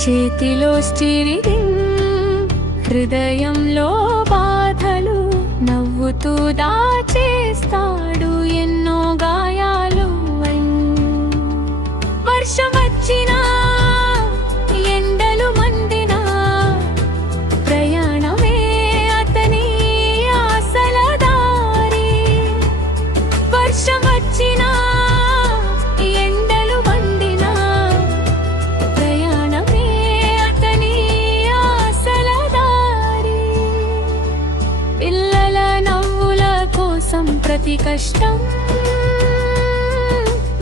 చేతిలో స్టీరింగ్, హృదయంలో బాధలు, నవ్వుతూ దాచేస్తాడు ఎన్నో గాయాలు. వర్షం వచ్చినా ఎండలు మండినా ప్రయాణమే అతని ఆశల దారి. వర్షం వచ్చినా ఎండలు మండినా ప్రయాణమే అతని ఆశల దారి. పిల్లల నవ్వుల కోసం ప్రతి కష్టం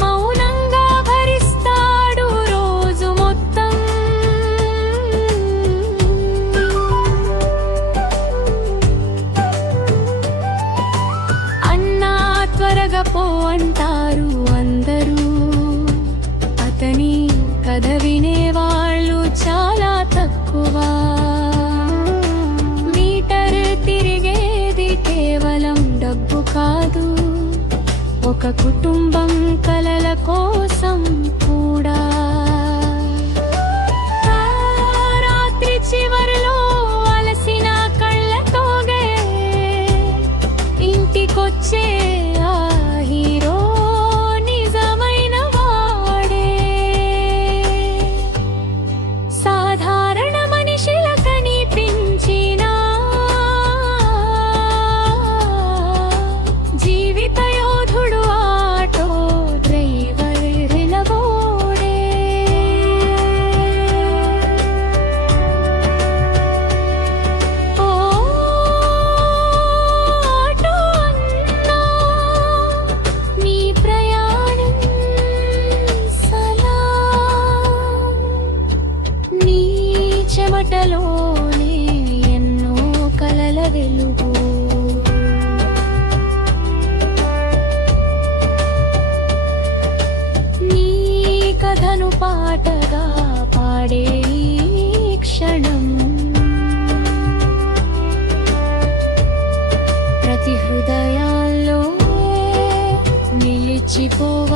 మౌనంగా భరిస్తాడు రోజు మొత్తం. అన్నా త్వరగా పో అంటారు అందరూ, అతని కథ వినేవాళ్ళు చాలా తక్కువ. మీటర్ తిరిగేది కేవలం డబ్బు కాదు, ఒక కుటుంబం కలల కోసం కూడా. రాత్రి చివరిలో అలసిన కళ్ళతోగే ఇంటికొచ్చే ఆ హీరో నిజమైన వాడే. సాధారణ మనిషిలా కనిపించినా జీవిత యోధుడు ఆటో డ్రైవర్ రిలవోడే. ఓ ఆటో అన్నా, నీ ప్రయాణం సలాం. నీ చెమటలోనే ఎన్నో కలల వెలుగు. నీ కథను పాటగా పాడే ఈ క్షణం ప్రతి హృదయాల్లో నిలిచిపోవాలి.